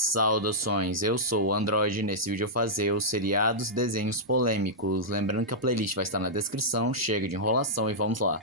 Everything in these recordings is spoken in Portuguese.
Saudações, eu sou o Android e nesse vídeo eu vou fazer os seriados desenhos polêmicos. Lembrando que a playlist vai estar na descrição, chega de enrolação e vamos lá.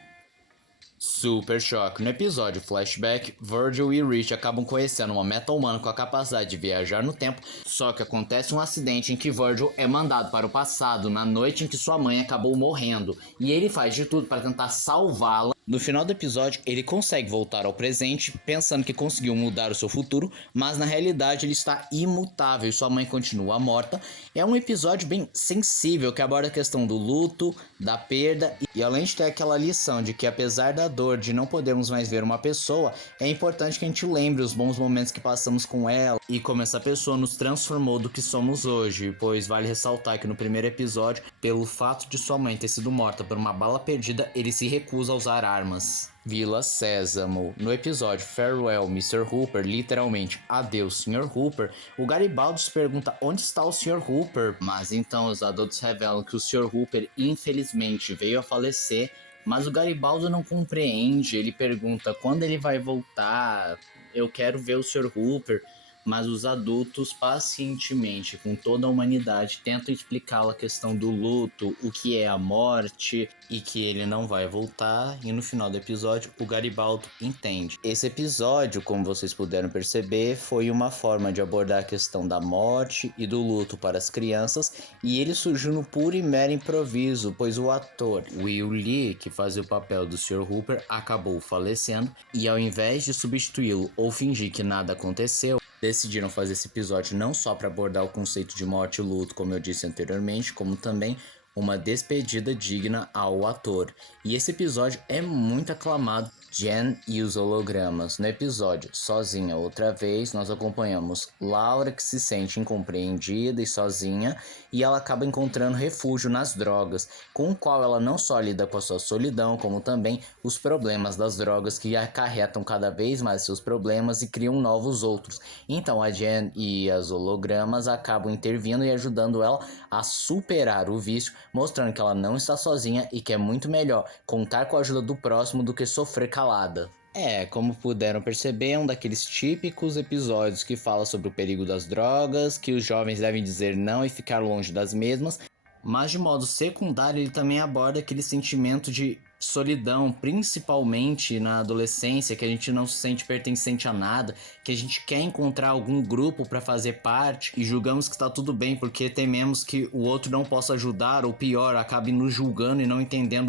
Super choque. No episódio Flashback, Virgil e Rich acabam conhecendo uma meta-humana com a capacidade de viajar no tempo, só que acontece um acidente em que Virgil é mandado para o passado na noite em que sua mãe acabou morrendo, e ele faz de tudo para tentar salvá-la. No final do episódio, ele consegue voltar ao presente, pensando que conseguiu mudar o seu futuro, mas na realidade ele está imutável e sua mãe continua morta. É um episódio bem sensível que aborda a questão do luto, da perda e além de ter aquela lição de que apesar da dor de não podermos mais ver uma pessoa, é importante que a gente lembre os bons momentos que passamos com ela e como essa pessoa nos transformou do que somos hoje, pois vale ressaltar que no primeiro episódio, pelo fato de sua mãe ter sido morta por uma bala perdida, ele se recusa a usar armas. Vila Sésamo. No episódio Farewell, Mr. Hooper, literalmente Adeus, Sr. Hooper, o Garibaldi se pergunta onde está o Sr. Hooper, mas então os adultos revelam que o Sr. Hooper infelizmente veio a falecer, mas o Garibaldi não compreende, ele pergunta quando ele vai voltar, eu quero ver o Sr. Hooper. Mas os adultos pacientemente, com toda a humanidade, tentam explicá-la a questão do luto, o que é a morte e que ele não vai voltar, e no final do episódio o Garibaldi entende. Esse episódio, como vocês puderam perceber, foi uma forma de abordar a questão da morte e do luto para as crianças, e ele surgiu no puro e mero improviso, pois o ator Will Lee, que fazia o papel do Sr. Hooper, acabou falecendo, e ao invés de substituí-lo ou fingir que nada aconteceu, decidiram fazer esse episódio não só para abordar o conceito de morte e luto, como eu disse anteriormente, como também uma despedida digna ao ator. E esse episódio é muito aclamado. Jen e os hologramas. No episódio Sozinha Outra Vez, nós acompanhamos Laura, que se sente incompreendida e sozinha, e ela acaba encontrando refúgio nas drogas, com o qual ela não só lida com a sua solidão, como também os problemas das drogas que acarretam cada vez mais seus problemas e criam novos outros. Então a Jen e as hologramas acabam intervindo e ajudando ela a superar o vício, mostrando que ela não está sozinha e que é muito melhor contar com a ajuda do próximo do que sofrer calada. Como puderam perceber, é um daqueles típicos episódios que fala sobre o perigo das drogas, que os jovens devem dizer não e ficar longe das mesmas, mas de modo secundário ele também aborda aquele sentimento de solidão, principalmente na adolescência, que a gente não se sente pertencente a nada, que a gente quer encontrar algum grupo para fazer parte e julgamos que está tudo bem porque tememos que o outro não possa ajudar ou pior, acabe nos julgando e não entendendo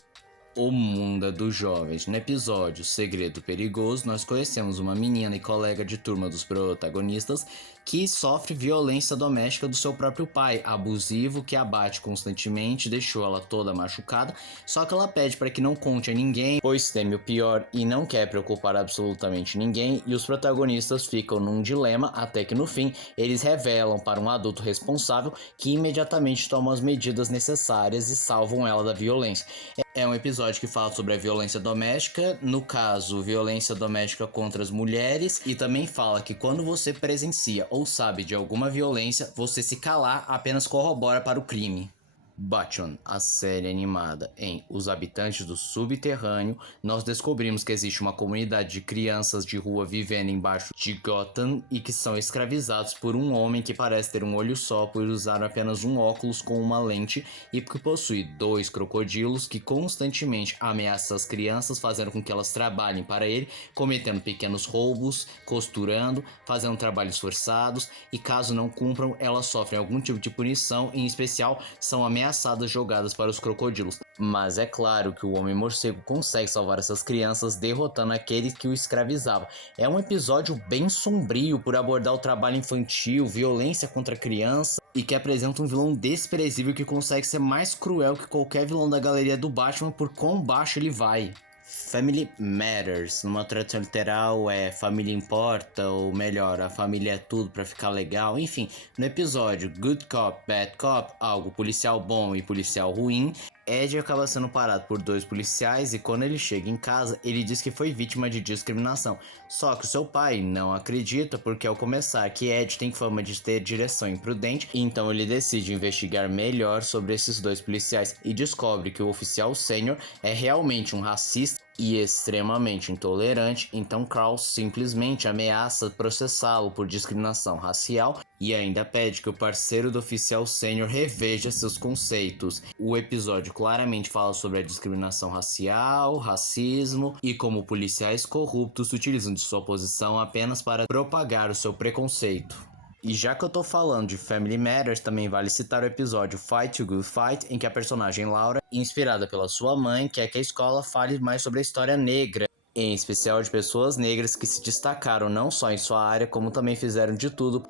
o mundo dos jovens. No episódio Segredo Perigoso, nós conhecemos uma menina e colega de turma dos protagonistas que sofre violência doméstica do seu próprio pai, abusivo, que a bate constantemente, deixou ela toda machucada, só que ela pede para que não conte a ninguém, pois teme o pior e não quer preocupar absolutamente ninguém, e os protagonistas ficam num dilema até que no fim eles revelam para um adulto responsável que imediatamente toma as medidas necessárias e salvam ela da violência. É um episódio que fala sobre a violência doméstica, no caso, violência doméstica contra as mulheres, e também fala que quando você presencia ou sabe de alguma violência, você se calar apenas corrobora para o crime. Bachman, a série animada em Os Habitantes do Subterrâneo, nós descobrimos que existe uma comunidade de crianças de rua vivendo embaixo de Gotham e que são escravizados por um homem que parece ter um olho só por usar apenas um óculos com uma lente e que possui 2 crocodilos que constantemente ameaçam as crianças, fazendo com que elas trabalhem para ele, cometendo pequenos roubos, costurando, fazendo trabalhos forçados e caso não cumpram, elas sofrem algum tipo de punição, em especial são ameaçadas jogadas para os crocodilos. Mas é claro que o Homem-Morcego consegue salvar essas crianças derrotando aqueles que o escravizavam. É um episódio bem sombrio por abordar o trabalho infantil, violência contra a criança e que apresenta um vilão desprezível que consegue ser mais cruel que qualquer vilão da galeria do Batman por quão baixo ele vai. Family Matters, numa tradução literal é família importa, ou melhor, a família é tudo pra ficar legal. Enfim, no episódio Good Cop, Bad Cop, algo policial bom e policial ruim, Ed acaba sendo parado por 2 policiais e quando ele chega em casa, ele diz que foi vítima de discriminação. Só que o seu pai não acredita porque ao começar que Ed tem fama de ter direção imprudente, então ele decide investigar melhor sobre esses 2 policiais e descobre que o oficial sênior é realmente um racista e extremamente intolerante, então Carl simplesmente ameaça processá-lo por discriminação racial e ainda pede que o parceiro do oficial sênior reveja seus conceitos. O episódio claramente fala sobre a discriminação racial, racismo e como policiais corruptos utilizam de sua posição apenas para propagar o seu preconceito. E já que eu tô falando de Family Matters, também vale citar o episódio Fight to Good Fight, em que a personagem Laura, inspirada pela sua mãe, quer que a escola fale mais sobre a história negra, em especial de pessoas negras que se destacaram não só em sua área, como também fizeram de tudo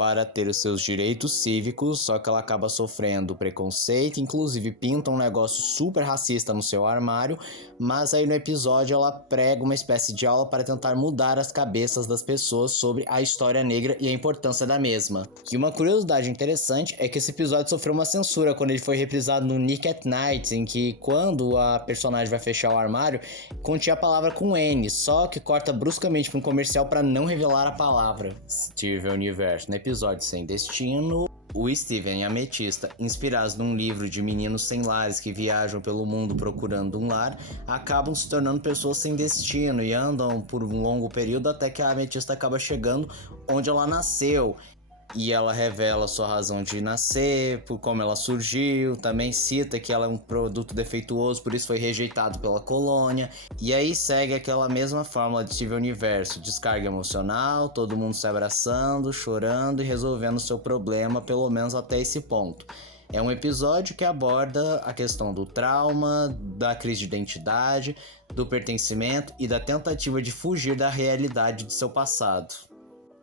para ter os seus direitos cívicos, só que ela acaba sofrendo preconceito, inclusive pinta um negócio super racista no seu armário, mas aí no episódio ela prega uma espécie de aula para tentar mudar as cabeças das pessoas sobre a história negra e a importância da mesma. E uma curiosidade interessante é que esse episódio sofreu uma censura quando ele foi reprisado no Nick at Night, em que quando a personagem vai fechar o armário, continha a palavra com N, só que corta bruscamente para um comercial para não revelar a palavra. Steven Universe. No episódio Sem Destino, o Steven e a Ametista, inspirados num livro de meninos sem lares que viajam pelo mundo procurando um lar, acabam se tornando pessoas sem destino e andam por um longo período até que a Ametista acaba chegando onde ela nasceu. E ela revela sua razão de nascer, por como ela surgiu, também cita que ela é um produto defeituoso, por isso foi rejeitado pela colônia. E aí segue aquela mesma fórmula de Steven Universo, descarga emocional, todo mundo se abraçando, chorando e resolvendo seu problema, pelo menos até esse ponto. É um episódio que aborda a questão do trauma, da crise de identidade, do pertencimento e da tentativa de fugir da realidade de seu passado.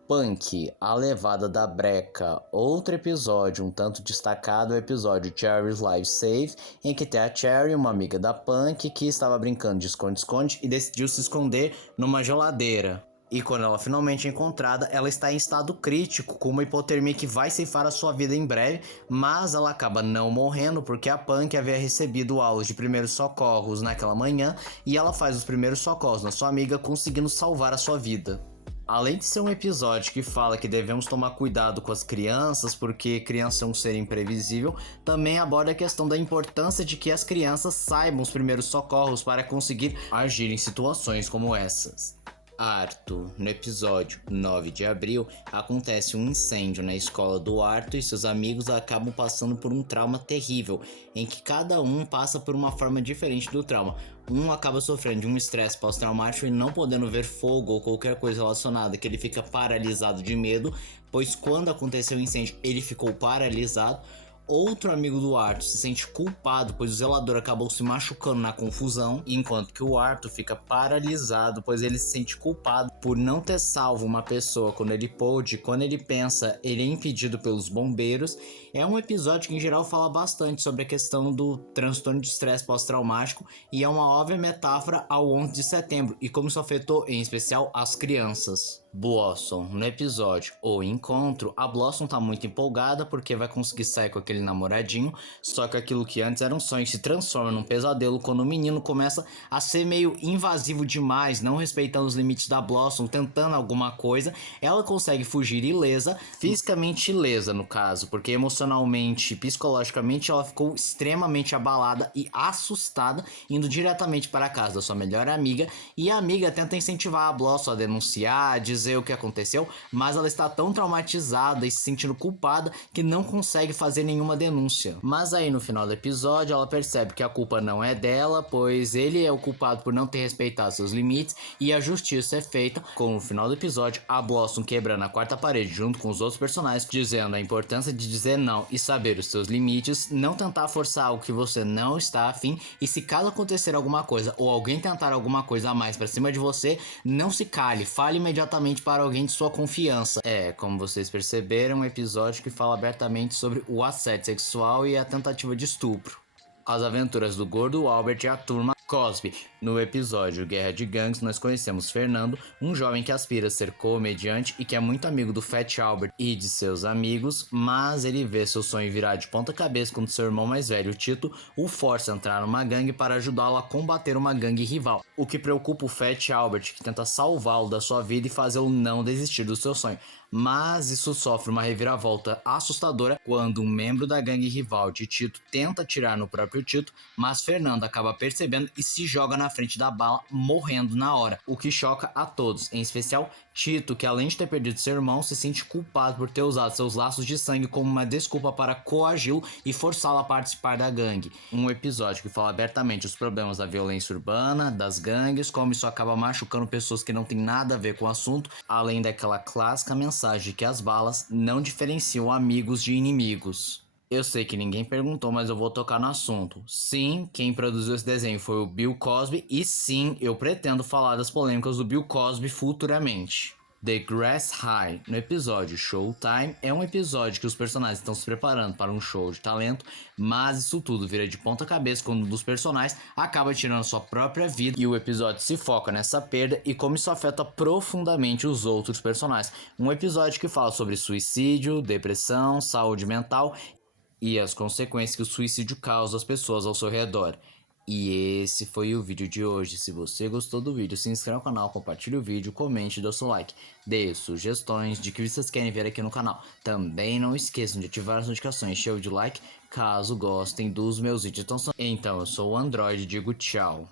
Punk, a levada da breca. Outro episódio um tanto destacado é o episódio Cherry's Life Save, em que tem a Cherry, uma amiga da Punk, que estava brincando de esconde-esconde e decidiu se esconder numa geladeira. E quando ela finalmente é encontrada, ela está em estado crítico, com uma hipotermia que vai ceifar a sua vida em breve, mas ela acaba não morrendo porque a Punk havia recebido aulas de primeiros socorros naquela manhã e ela faz os primeiros socorros na sua amiga, conseguindo salvar a sua vida. Além de ser um episódio que fala que devemos tomar cuidado com as crianças, porque criança é um ser imprevisível, também aborda a questão da importância de que as crianças saibam os primeiros socorros para conseguir agir em situações como essas. Arthur, no episódio 9 de abril, acontece um incêndio na escola do Arthur e seus amigos acabam passando por um trauma terrível, em que cada um passa por uma forma diferente do trauma. Um acaba sofrendo de um estresse pós-traumático e não podendo ver fogo ou qualquer coisa relacionada, que ele fica paralisado de medo, pois quando aconteceu o incêndio ele ficou paralisado. Outro amigo do Arthur se sente culpado, pois o zelador acabou se machucando na confusão, enquanto que o Arthur fica paralisado, pois ele se sente culpado por não ter salvo uma pessoa quando ele pôde. Quando ele pensa, ele é impedido pelos bombeiros. É um episódio que em geral fala bastante sobre a questão do transtorno de estresse pós-traumático e é uma óbvia metáfora ao 11 de setembro e como isso afetou em especial as crianças. Blossom, no episódio O Encontro, a Blossom tá muito empolgada porque vai conseguir sair com aquele namoradinho, só que aquilo que antes era um sonho se transforma num pesadelo quando o menino começa a ser meio invasivo demais, não respeitando os limites da Blossom, tentando alguma coisa. Ela consegue fugir ilesa, fisicamente ilesa no caso, porque emocionalmente, psicologicamente ela ficou extremamente abalada e assustada, indo diretamente para a casa da sua melhor amiga, e a amiga tenta incentivar a Blossom a denunciar, dizer o que aconteceu, mas ela está tão traumatizada e se sentindo culpada que não consegue fazer nenhuma denúncia. Mas aí no final do episódio ela percebe que a culpa não é dela, pois ele é o culpado por não ter respeitado seus limites e a justiça é feita, com no final do episódio a Blossom quebrando a quarta parede junto com os outros personagens, dizendo a importância de dizer não e saber os seus limites, não tentar forçar algo que você não está afim, e se caso acontecer alguma coisa ou alguém tentar alguma coisa a mais pra cima de você, não se cale, fale imediatamente para alguém de sua confiança. É, como vocês perceberam, um episódio que fala abertamente sobre o assédio sexual e a tentativa de estupro. As aventuras do Gordo Albert e a turma Cosby. No episódio Guerra de Gangues, nós conhecemos Fernando, um jovem que aspira a ser comediante e que é muito amigo do Fat Albert e de seus amigos, mas ele vê seu sonho virar de ponta cabeça quando seu irmão mais velho, Tito, o força a entrar numa gangue para ajudá-lo a combater uma gangue rival. O que preocupa o Fat Albert, que tenta salvá-lo da sua vida e fazê-lo não desistir do seu sonho. mas isso sofre uma reviravolta assustadora quando um membro da gangue rival de Tito tenta atirar no próprio Tito, mas Fernando acaba percebendo e se joga na frente da bala, morrendo na hora, o que choca a todos, em especial Tito, que além de ter perdido seu irmão, se sente culpado por ter usado seus laços de sangue como uma desculpa para coagi-lo e forçá-lo a participar da gangue. Um episódio que fala abertamente os problemas da violência urbana, das gangues, como isso acaba machucando pessoas que não têm nada a ver com o assunto, além daquela clássica mensagem de que as balas não diferenciam amigos de inimigos. Eu sei que ninguém perguntou, mas eu vou tocar no assunto. Sim, quem produziu esse desenho foi o Bill Cosby e sim, eu pretendo falar das polêmicas do Bill Cosby futuramente. The Grass High, no episódio Showtime, é um episódio que os personagens estão se preparando para um show de talento, mas isso tudo vira de ponta cabeça quando um dos personagens acaba tirando sua própria vida e o episódio se foca nessa perda e como isso afeta profundamente os outros personagens. Um episódio que fala sobre suicídio, depressão, saúde mental e as consequências que o suicídio causa às pessoas ao seu redor. E esse foi o vídeo de hoje. Se você gostou do vídeo, se inscreva no canal, compartilhe o vídeo, comente e dê o seu like. Dê sugestões de que vocês querem ver aqui no canal. Também não esqueçam de ativar as notificações, show de like, caso gostem dos meus vídeos. Então eu sou o Android e digo tchau.